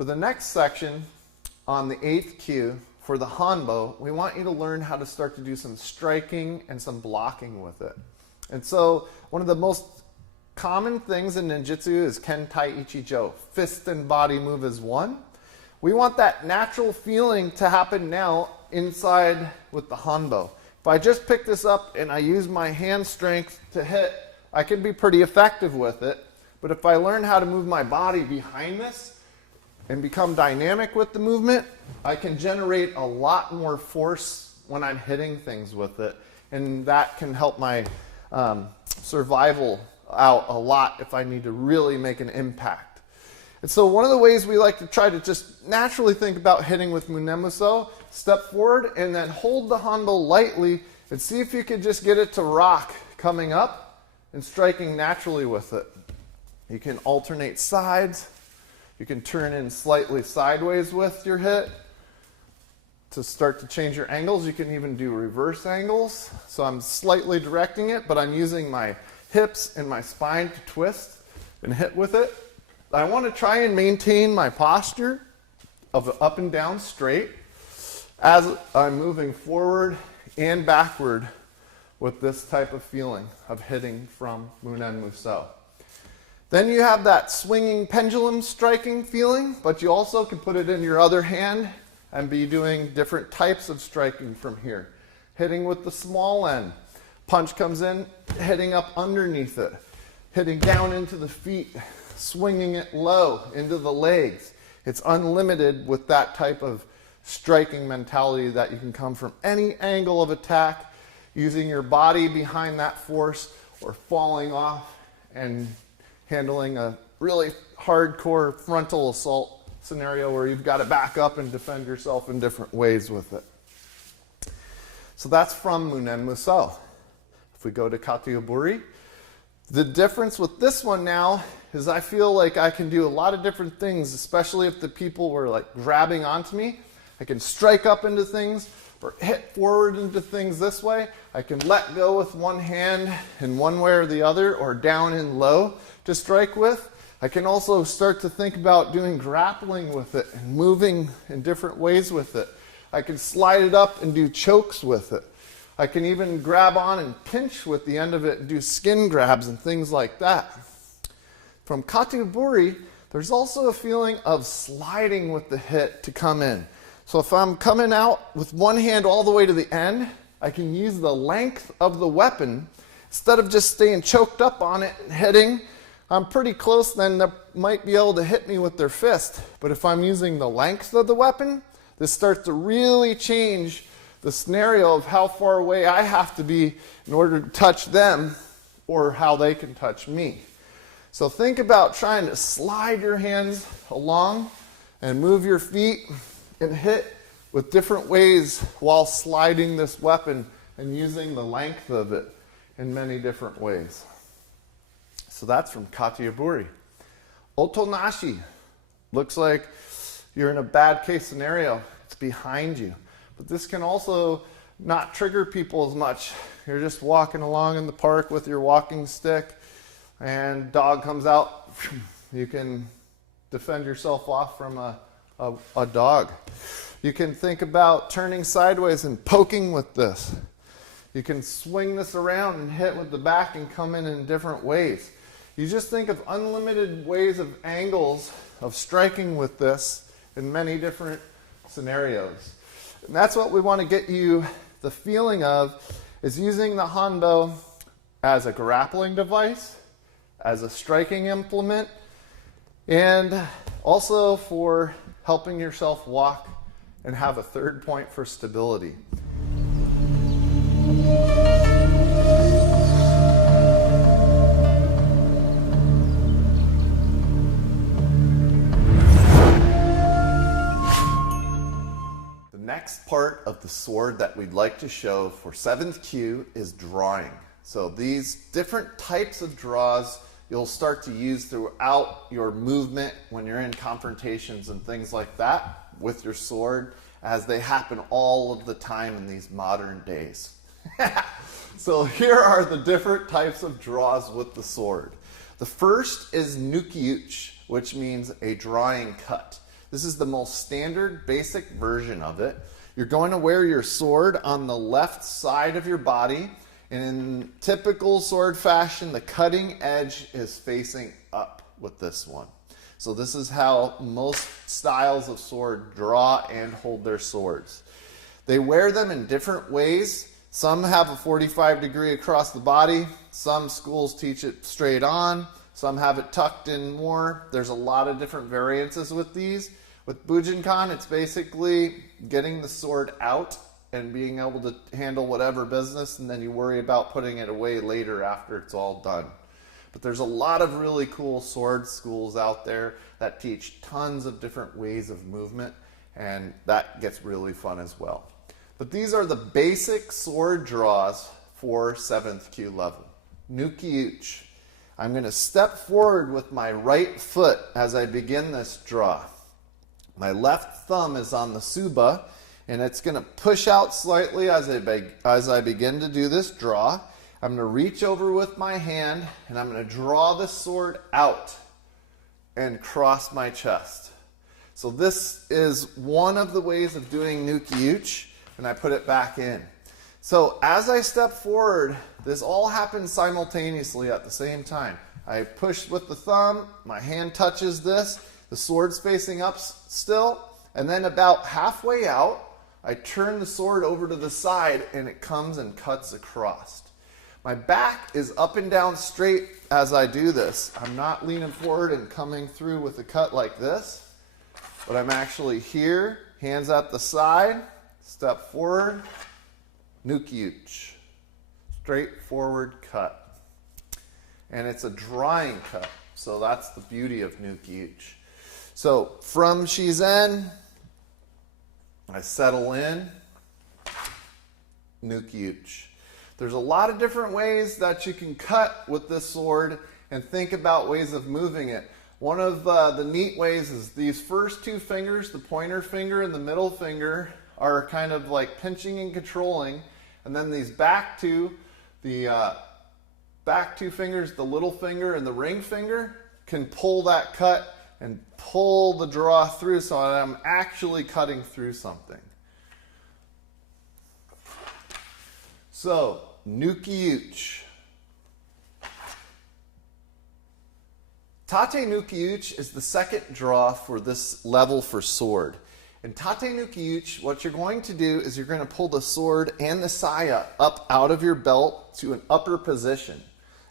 For the next section, on the 8th cue, for the hanbo, we want you to learn how to start to do some striking and some blocking with it. And so one of the most common things in ninjutsu is kentai ichijo, fist and body move as one. We want that natural feeling to happen now inside with the hanbo. If I just pick this up and I use my hand strength to hit, I can be pretty effective with it. But if I learn how to move my body behind this and become dynamic with the movement, I can generate a lot more force when I'm hitting things with it. And that can help my survival out a lot if I need to really make an impact. And so one of the ways we like to try to just naturally think about hitting with munemuso, step forward and then hold the hanbo lightly and see if you could just get it to rock coming up and striking naturally with it. You can alternate sides. You can turn in slightly sideways with your hit to start to change your angles. You can even do reverse angles. So I'm slightly directing it, but I'm using my hips and my spine to twist and hit with it. I want to try and maintain my posture of up and down straight as I'm moving forward and backward with this type of feeling of hitting from Munen Muso. Then you have that swinging pendulum striking feeling, but you also can put it in your other hand and be doing different types of striking from here. Hitting with the small end. Punch comes in, hitting up underneath it. Hitting down into the feet, swinging it low into the legs. It's unlimited with that type of striking mentality that you can come from any angle of attack, using your body behind that force or falling off and handling a really hardcore frontal assault scenario where you've got to back up and defend yourself in different ways with it. So that's from Munen Muso. If we go to Katyaburi, the difference with this one now is I feel like I can do a lot of different things, especially if the people were like grabbing onto me. I can strike up into things or hit forward into things this way. I can let go with one hand in one way or the other, or down and low to strike with. I can also start to think about doing grappling with it and moving in different ways with it. I can slide it up and do chokes with it. I can even grab on and pinch with the end of it and do skin grabs and things like that. From Katyaburi, there's also a feeling of sliding with the hit to come in. So if I'm coming out with one hand all the way to the end, I can use the length of the weapon. Instead of just staying choked up on it and hitting, I'm pretty close, then they might be able to hit me with their fist. But if I'm using the length of the weapon, this starts to really change the scenario of how far away I have to be in order to touch them or how they can touch me. So think about trying to slide your hands along and move your feet and hit with different ways while sliding this weapon and using the length of it in many different ways. So that's from Katyaburi. Otonashi looks like you're in a bad case scenario. It's behind you. But this can also not trigger people as much. You're just walking along in the park with your walking stick and dog comes out. You can defend yourself off from a dog. You can think about turning sideways and poking with this. You can swing this around and hit with the back and come in different ways. You just think of unlimited ways of angles of striking with this in many different scenarios. And that's what we want to get you the feeling of, is using the hanbo as a grappling device, as a striking implement, and also for helping yourself walk and have a third point for stability. The next part of the sword that we'd like to show for 7th cue is drawing. So these different types of draws you'll start to use throughout your movement when you're in confrontations and things like that with your sword, as they happen all of the time in these modern days. So here are the different types of draws with the sword. The first is nukiuchi, which means a drawing cut. This is the most standard, basic version of it. You're going to wear your sword on the left side of your body, and in typical sword fashion, the cutting edge is facing up with this one. So this is how most styles of sword draw and hold their swords. They wear them in different ways. Some have a 45 degree across the body. Some schools teach it straight on. Some have it tucked in more. There's a lot of different variances with these. With Bujinkan, it's basically getting the sword out and being able to handle whatever business, and then you worry about putting it away later after it's all done. But there's a lot of really cool sword schools out there that teach tons of different ways of movement, and that gets really fun as well. But these are the basic sword draws for 7th Q level. Ninjutsu. I'm going to step forward with my right foot as I begin this draw. My left thumb is on the suba, and it's going to push out slightly as I begin to do this draw. I'm going to reach over with my hand, and I'm going to draw the sword out and cross my chest. So this is one of the ways of doing Ninjutsu, and I put it back in. So as I step forward, this all happens simultaneously at the same time. I push with the thumb, my hand touches this, the sword's facing up still, and then about halfway out, I turn the sword over to the side and it comes and cuts across. My back is up and down straight as I do this. I'm not leaning forward and coming through with a cut like this, but I'm actually here, hands at the side, step forward, Ninjutsu. Straightforward cut. And it's a drawing cut, so that's the beauty of Ninjutsu. So from Shizen, I settle in, Ninjutsu. There's a lot of different ways that you can cut with this sword and think about ways of moving it. One of the neat ways is these first two fingers, the pointer finger and the middle finger, are kind of like pinching and controlling, and then these back two fingers, the little finger and the ring finger, can pull that cut and pull the draw through, so I'm actually cutting through something. So, Ninjutsu. Tate Ninjutsu is the second draw for this level for sword. In Tate Ninjutsu, what you're going to do is you're going to pull the sword and the saya up out of your belt to an upper position.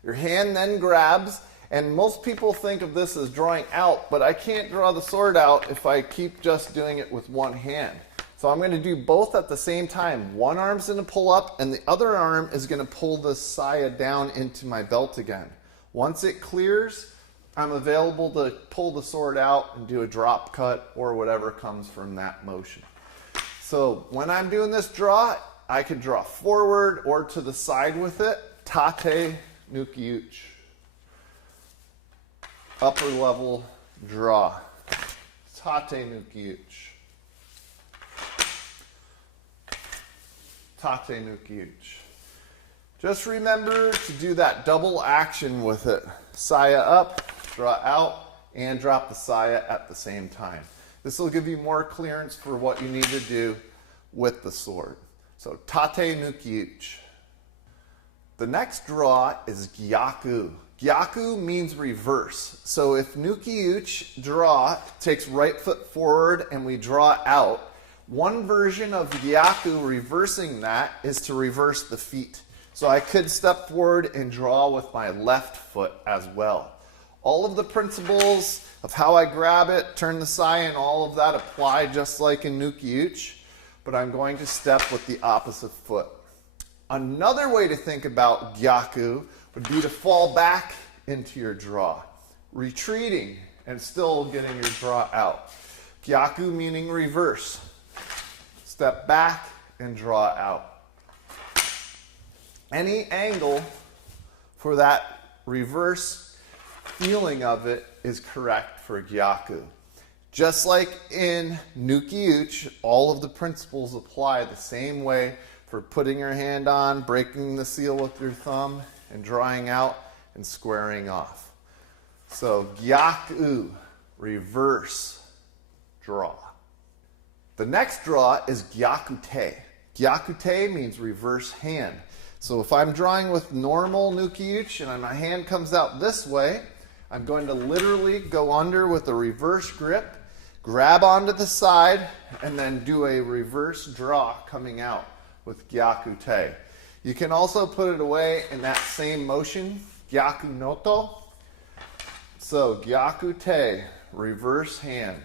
Your hand then grabs, and most people think of this as drawing out, but I can't draw the sword out if I keep just doing it with one hand. So I'm going to do both at the same time. One arm's going to pull up, and the other arm is going to pull the saya down into my belt again. Once it clears, I'm available to pull the sword out and do a drop cut or whatever comes from that motion. So when I'm doing this draw, I can draw forward or to the side with it. Tate Ninjutsu. Upper level draw. Tate Ninjutsu. Tate Ninjutsu. Just remember to do that double action with it. Saya up, draw out, and drop the saya at the same time. This will give you more clearance for what you need to do with the sword. So Tate Ninjutsu. The next draw is Gyaku. Gyaku means reverse. So if Ninjutsu draw takes right foot forward and we draw out, one version of Gyaku reversing that is to reverse the feet. So I could step forward and draw with my left foot as well. All of the principles of how I grab it, turn the saya, and all of that apply just like in Ninjutsu, but I'm going to step with the opposite foot. Another way to think about Gyaku would be to fall back into your draw, retreating and still getting your draw out. Gyaku meaning reverse. Step back and draw out. Any angle for that reverse feeling of it is correct for Gyaku. Just like in Ninjutsu, all of the principles apply the same way for putting your hand on, breaking the seal with your thumb, and drawing out and squaring off. So Gyaku, reverse, draw. The next draw is gyakute. Gyakute means reverse hand. So if I'm drawing with normal nuki-uchi and my hand comes out this way, I'm going to literally go under with a reverse grip, grab onto the side, and then do a reverse draw coming out with gyakute. You can also put it away in that same motion, gyakunoto. So gyakute, reverse hand.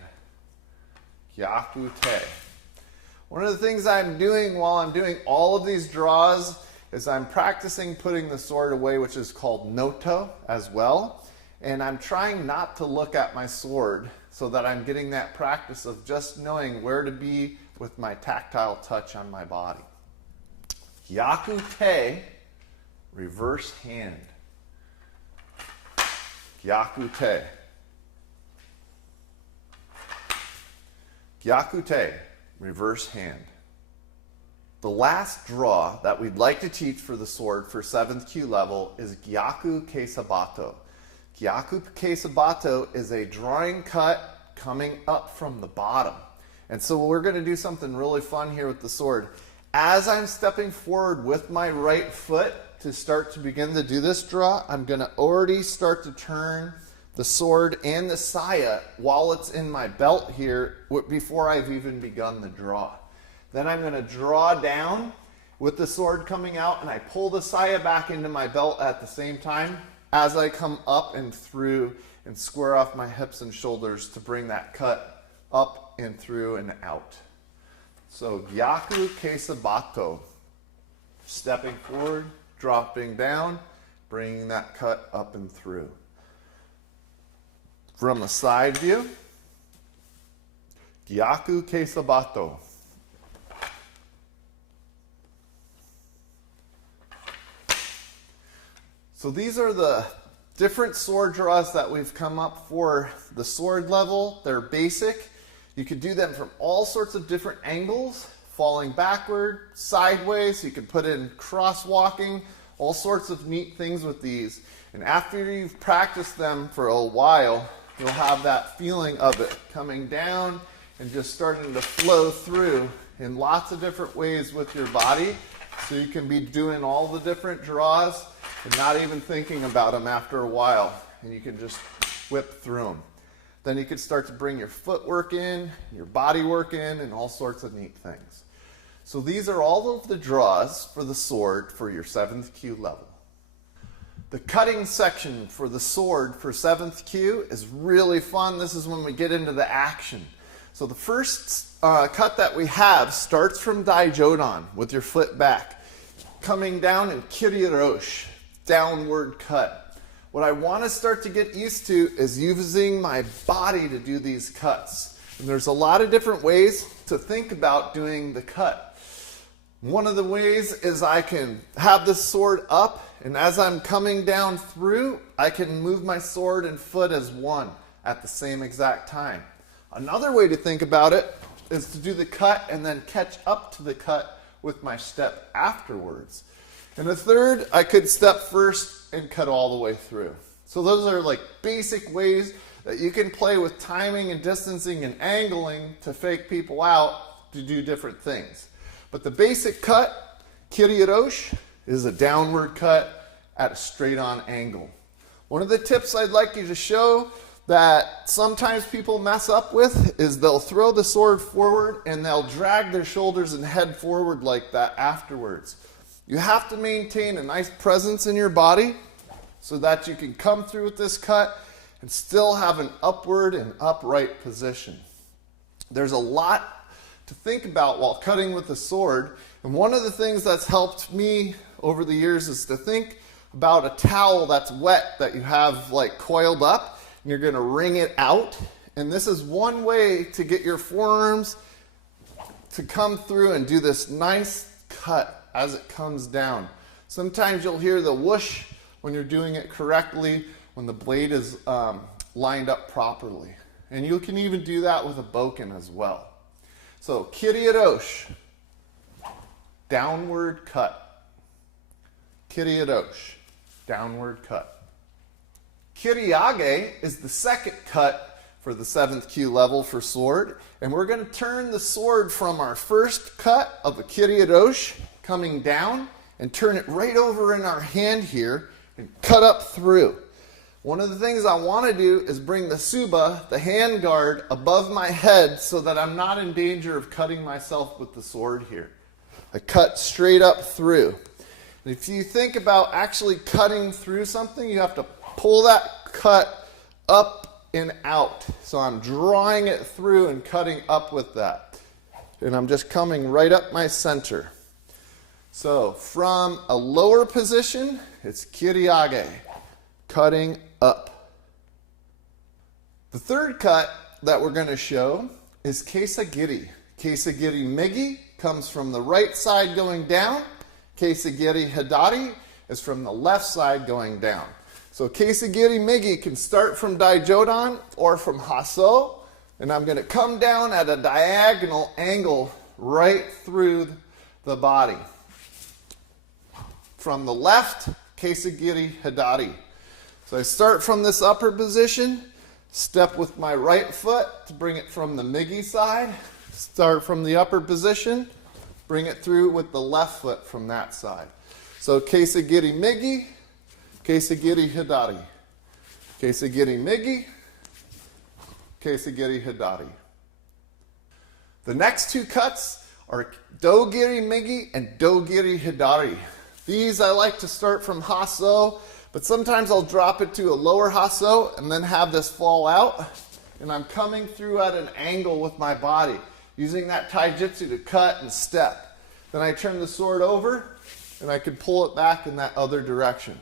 Gyakute. One of the things I'm doing while I'm doing all of these draws is I'm practicing putting the sword away, which is called noto as well. And I'm trying not to look at my sword so that I'm getting that practice of just knowing where to be with my tactile touch on my body. Gyakute, reverse hand. Gyakute. Gyakute, reverse hand. The last draw that we'd like to teach for the sword for 7th kyu level is Gyaku Keisabato. Gyaku Keisabato is a drawing cut coming up from the bottom. And so we're going to do something really fun here with the sword. As I'm stepping forward with my right foot to start to begin to do this draw, I'm going to already start to turn the sword and the saya while it's in my belt here before I've even begun the draw. Then I'm going to draw down with the sword coming out, and I pull the saya back into my belt at the same time as I come up and through and square off my hips and shoulders to bring that cut up and through and out. So Gyaku Keisabato, stepping forward, dropping down, bringing that cut up and through. From the side view, Gyaku Keisabato. So these are the different sword draws that we've come up for the sword level. They're basic. You could do them from all sorts of different angles, falling backward, sideways. You can put in crosswalking, all sorts of neat things with these. And after you've practiced them for a while, you'll have that feeling of it coming down and just starting to flow through in lots of different ways with your body. So you can be doing all the different draws and not even thinking about them after a while, and you can just whip through them. Then you can start to bring your footwork in, your body work in, and all sorts of neat things. So these are all of the draws for the sword for your 7th kyu level. The cutting section for the sword for 7th kyu is really fun. This is when we get into the action. So the first cut that we have starts from Daijodan with your foot back, coming down in Kiriroshi, downward cut. What I want to start to get used to is using my body to do these cuts. And there's a lot of different ways to think about doing the cut. One of the ways is I can have the sword up, and as I'm coming down through, I can move my sword and foot as one at the same exact time. Another way to think about it is to do the cut and then catch up to the cut with my step afterwards. And the third, I could step first and cut all the way through. So those are like basic ways that you can play with timing and distancing and angling to fake people out to do different things. But the basic cut, Kiriroshi, is a downward cut at a straight on angle. One of the tips I'd like you to show that sometimes people mess up with is they'll throw the sword forward and they'll drag their shoulders and head forward like that afterwards. You have to maintain a nice presence in your body so that you can come through with this cut and still have an upward and upright position. There's a lot to think about while cutting with the sword, and one of the things that's helped me over the years is to think about a towel that's wet that you have like coiled up, and you're going to wring it out. And this is one way to get your forearms to come through and do this nice cut as it comes down. Sometimes you'll hear the whoosh when you're doing it correctly, when the blade is lined up properly. And you can even do that with a bokken as well. So Kiriroshi, downward cut. Kiriroshi, downward cut. Kiriage is the second cut for the 7th kyu level for sword. And we're going to turn the sword from our first cut of a kiryu-roshi coming down and turn it right over in our hand here and cut up through. One of the things I want to do is bring the tsuba, the hand guard, above my head so that I'm not in danger of cutting myself with the sword here. I cut straight up through. And if you think about actually cutting through something, you have to pull that cut up and out. So I'm drawing it through and cutting up with that. And I'm just coming right up my center. So from a lower position, it's kiriage, cutting up. The third cut that we're going to show is keisagiri. Keisagiri migi comes from the right side going down. Keisagiri hidari is from the left side going down. So keisagiri migi can start from daijodan or from haso, and I'm going to come down at a diagonal angle right through the body. From the left, keisagiri hidari. So I start from this upper position, step with my right foot to bring it from the migi side, start from the upper position, bring it through with the left foot from that side. So keisagiri migi, keisagiri hidari. Keisagiri migi, keisagiri hidari. The next two cuts are dogiri migi and dogiri hidari. These I like to start from haso, but sometimes I'll drop it to a lower haso and then have this fall out. And I'm coming through at an angle with my body, using that taijutsu to cut and step. Then I turn the sword over and I can pull it back in that other direction.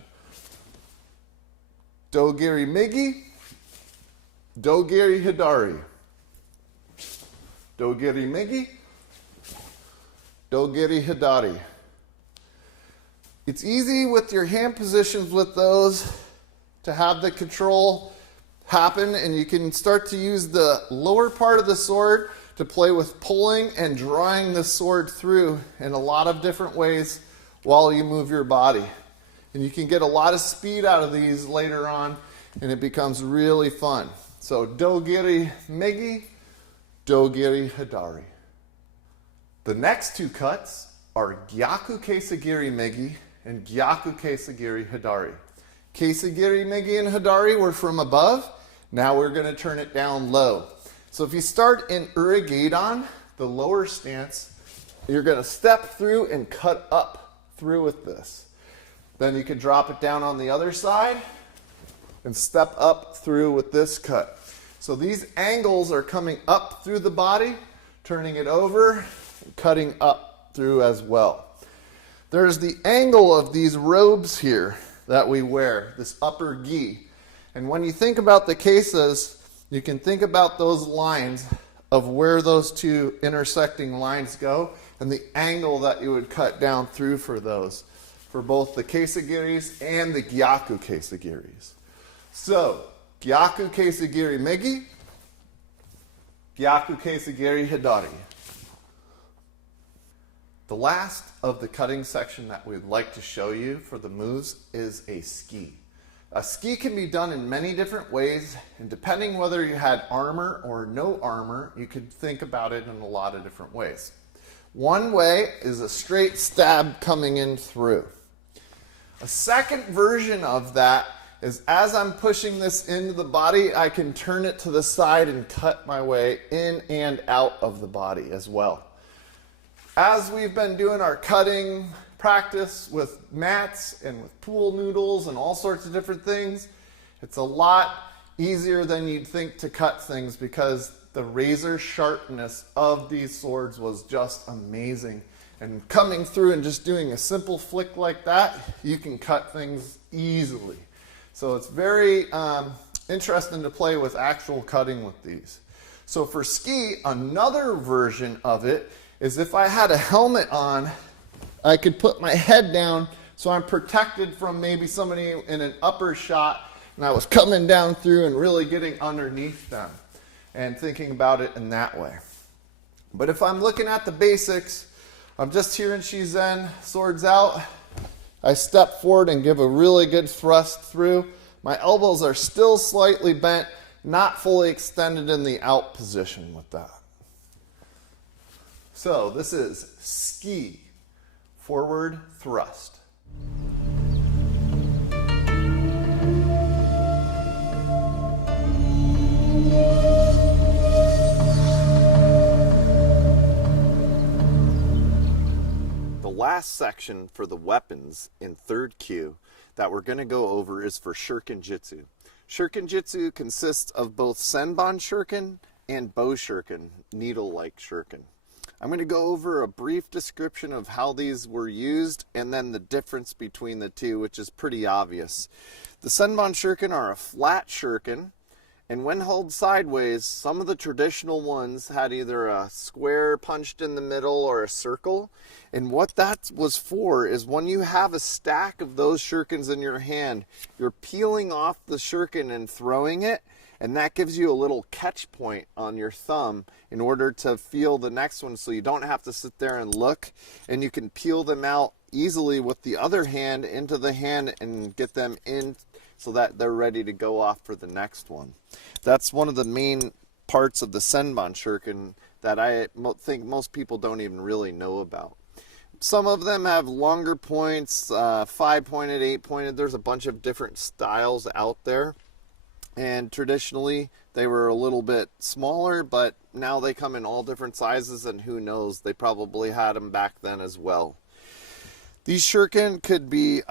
Dogiri migi, dogiri hidari. Dogiri migi, dogiri hidari. It's easy with your hand positions with those to have the control happen, and you can start to use the lower part of the sword to play with pulling and drawing the sword through in a lot of different ways while you move your body. And you can get a lot of speed out of these later on, and it becomes really fun. So dogiri migi, dogiri hidari. The next two cuts are gyaku keisagiri migi and gyaku keisagiri hidari. Keisagiri migi and hidari were from above. Now we're going to turn it down low. So if you start in urigedan, the lower stance, you're going to step through and cut up through with this. Then you can drop it down on the other side and step up through with this cut. So these angles are coming up through the body, turning it over, and cutting up through as well. There's the angle of these robes here that we wear, this upper gi. And when you think about the kesas, you can think about those lines of where those two intersecting lines go and the angle that you would cut down through for those, for both the keisagiris and the gyaku keisagiris. So, gyaku keisagiri migi, gyaku keisagiri hidari. The last of the cutting section that we'd like to show you for the moves is a ski. A ski can be done in many different ways, and depending whether you had armor or no armor, you could think about it in a lot of different ways. One way is a straight stab coming in through. A second version of that is as I'm pushing this into the body, I can turn it to the side and cut my way in and out of the body as well. As we've been doing our cutting practice with mats and with pool noodles and all sorts of different things, it's a lot easier than you'd think to cut things because the razor sharpness of these swords was just amazing. And coming through and just doing a simple flick like that, you can cut things easily. So it's very interesting to play with actual cutting with these. So for ski, another version of it is if I had a helmet on, I could put my head down so I'm protected from maybe somebody in an upper shot and I was coming down through and really getting underneath them and thinking about it in that way. But if I'm looking at the basics, I'm just here in Shizen, swords out, I step forward and give a really good thrust through. My elbows are still slightly bent not fully extended in the out position with that. So this is ski, forward thrust. The last section for the weapons in third cue that we're going to go over is for Shuriken Jitsu. Shuriken Jitsu consists of both Senbon Shuriken and Bow Shuriken, needle-like Shuriken. I'm going to go over a brief description of how these were used and then the difference between the two, which is pretty obvious. The Senbon Shuriken are a flat Shuriken, and when held sideways, some of the traditional ones had either a square punched in the middle or a circle. And what that was for is when you have a stack of those shurikens in your hand, you're peeling off the shuriken and throwing it, and that gives you a little catch point on your thumb in order to feel the next one, so you don't have to sit there and look, and you can peel them out easily with the other hand into the hand and get them in so that they're ready to go off for the next one. That's one of the main parts of the Senbon Shuriken that I think most people don't even really know about. Some of them have longer points, 5-pointed, 8-pointed. There's a bunch of different styles out there. And traditionally, they were a little bit smaller, but now they come in all different sizes, and who knows, they probably had them back then as well. These shuriken could be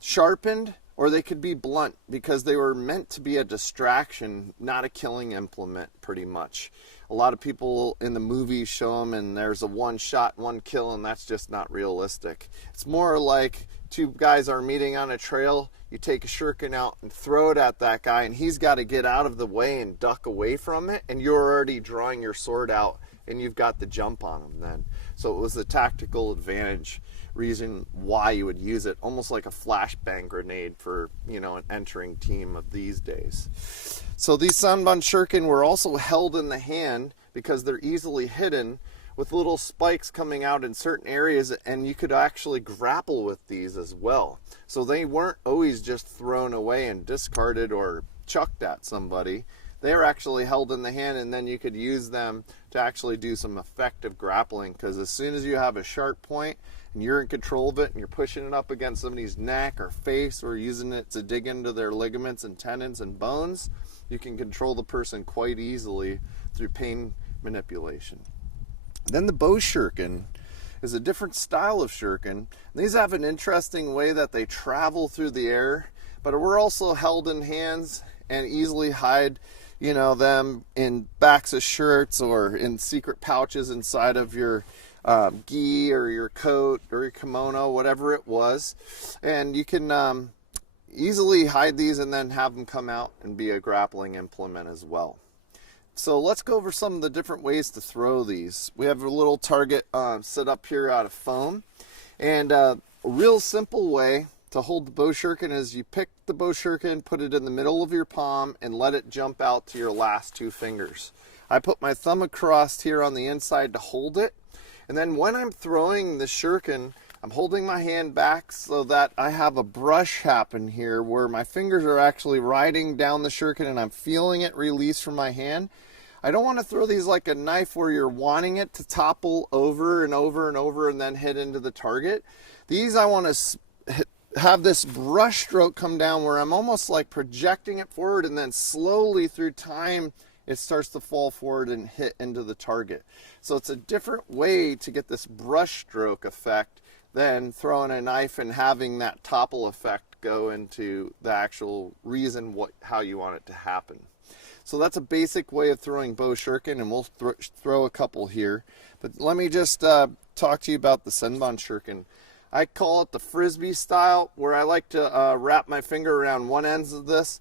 sharpened, or they could be blunt, because they were meant to be a distraction, not a killing implement, pretty much. A lot of people in the movies show them, and there's a one shot, one kill, and that's just not realistic. It's more like two guys are meeting on a trail, you take a shuriken out and throw it at that guy, and he's got to get out of the way and duck away from it, and you're already drawing your sword out, and you've got the jump on him then. So it was a tactical advantage reason why you would use it, almost like a flashbang grenade for, you know, an entering team of these days. So these Senbon Shuriken were also held in the hand because they're easily hidden with little spikes coming out in certain areas, and you could actually grapple with these as well. So they weren't always just thrown away and discarded or chucked at somebody. They were actually held in the hand, and then you could use them to actually do some effective grappling, because as soon as you have a sharp point and you're in control of it and you're pushing it up against somebody's neck or face or using it to dig into their ligaments and tendons and bones, you can control the person quite easily through pain manipulation. Then the Bow Shuriken is a different style of shuriken. These have an interesting way that they travel through the air, but we're also held in hands and easily hide, you know, them in backs of shirts or in secret pouches inside of your gi or your coat or your kimono, whatever it was. And you can easily hide these and then have them come out and be a grappling implement as well. So let's go over some of the different ways to throw these. We have a little target set up here out of foam, and a real simple way to hold the Bow Shuriken is you pick the Bow Shuriken, put it in the middle of your palm, and let it jump out to your last two fingers. I put my thumb across here on the inside to hold it, and then when I'm throwing the shuriken, I'm holding my hand back so that I have a brush happen here where my fingers are actually riding down the shuriken and I'm feeling it release from my hand. I don't want to throw these like a knife where you're wanting it to topple over and over and over and then hit into the target. These I want to have this brush stroke come down where I'm almost like projecting it forward, and then slowly through time it starts to fall forward and hit into the target. So it's a different way to get this brush stroke effect than throwing a knife and having that topple effect go into the actual reason how you want it to happen. So that's a basic way of throwing Bow Shuriken, and we'll throw a couple here. But let me just talk to you about the Senbon Shuriken. I call it the frisbee style, where I like to wrap my finger around one end of this,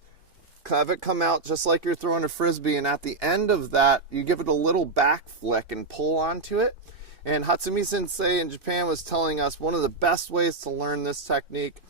have it come out just like you're throwing a frisbee, and at the end of that, you give it a little back flick and pull onto it. And Hatsumi Sensei in Japan was telling us one of the best ways to learn this technique,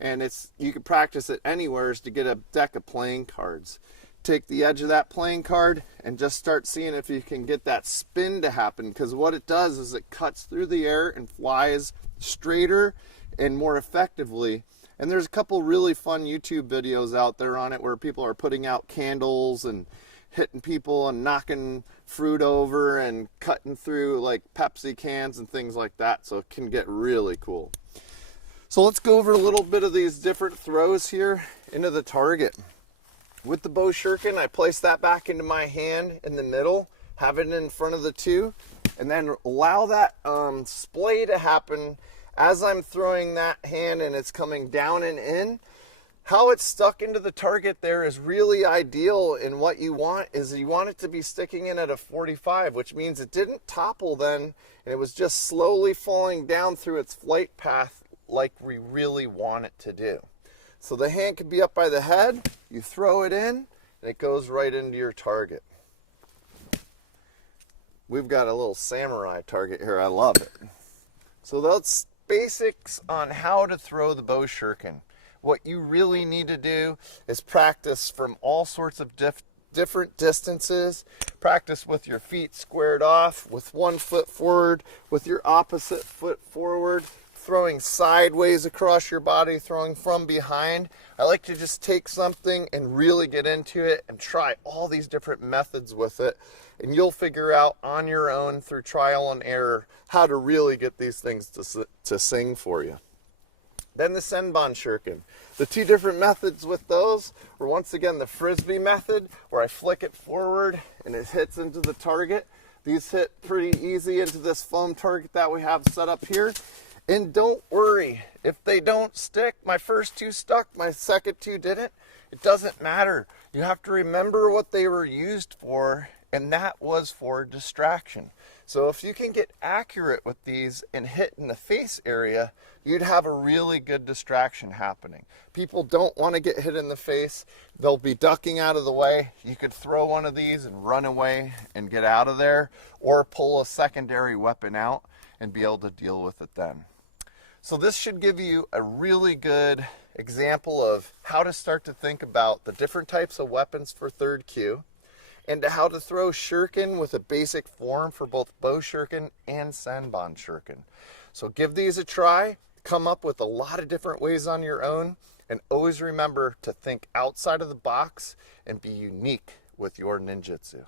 and you can practice it anywhere, is to get a deck of playing cards. Take the edge of that playing card and just start seeing if you can get that spin to happen, because what it does is it cuts through the air and flies straighter and more effectively, And there's a couple really fun YouTube videos out there on it where people are putting out candles and hitting people and knocking fruit over and cutting through like Pepsi cans and things like that. So it can get really cool. So let's go over a little bit of these different throws here into the target. With the bow shuriken, I place that back into my hand in the middle, have it in front of the two, and then allow that splay to happen as I'm throwing that hand and it's coming down and in. How it's stuck into the target there is really ideal, and what you want is you want it to be sticking in at a 45, which means it didn't topple then, and it was just slowly falling down through its flight path like we really want it to do. So the hand could be up by the head, you throw it in, and it goes right into your target. We've got a little samurai target here, I love it. So that's basics on how to throw the bow shuriken. What you really need to do is practice from all sorts of different distances. Practice with your feet squared off, with one foot forward, with your opposite foot forward, throwing sideways across your body, throwing from behind. I like to just take something and really get into it and try all these different methods with it. And you'll figure out on your own through trial and error how to really get these things to sing for you. Then the Senbon shuriken. The two different methods with those were once again the frisbee method, where I flick it forward and it hits into the target. These hit pretty easy into this foam target that we have set up here. And don't worry, if they don't stick, my first two stuck, my second two didn't, it doesn't matter. You have to remember what they were used for, and that was for distraction. So if you can get accurate with these and hit in the face area, you'd have a really good distraction happening. People don't want to get hit in the face. They'll be ducking out of the way. You could throw one of these and run away and get out of there, or pull a secondary weapon out and be able to deal with it then. So this should give you a really good example of how to start to think about the different types of weapons for third cue, and to how to throw shuriken with a basic form for both bow shuriken and Senbon shuriken. So give these a try, come up with a lot of different ways on your own, and always remember to think outside of the box and be unique with your ninjutsu.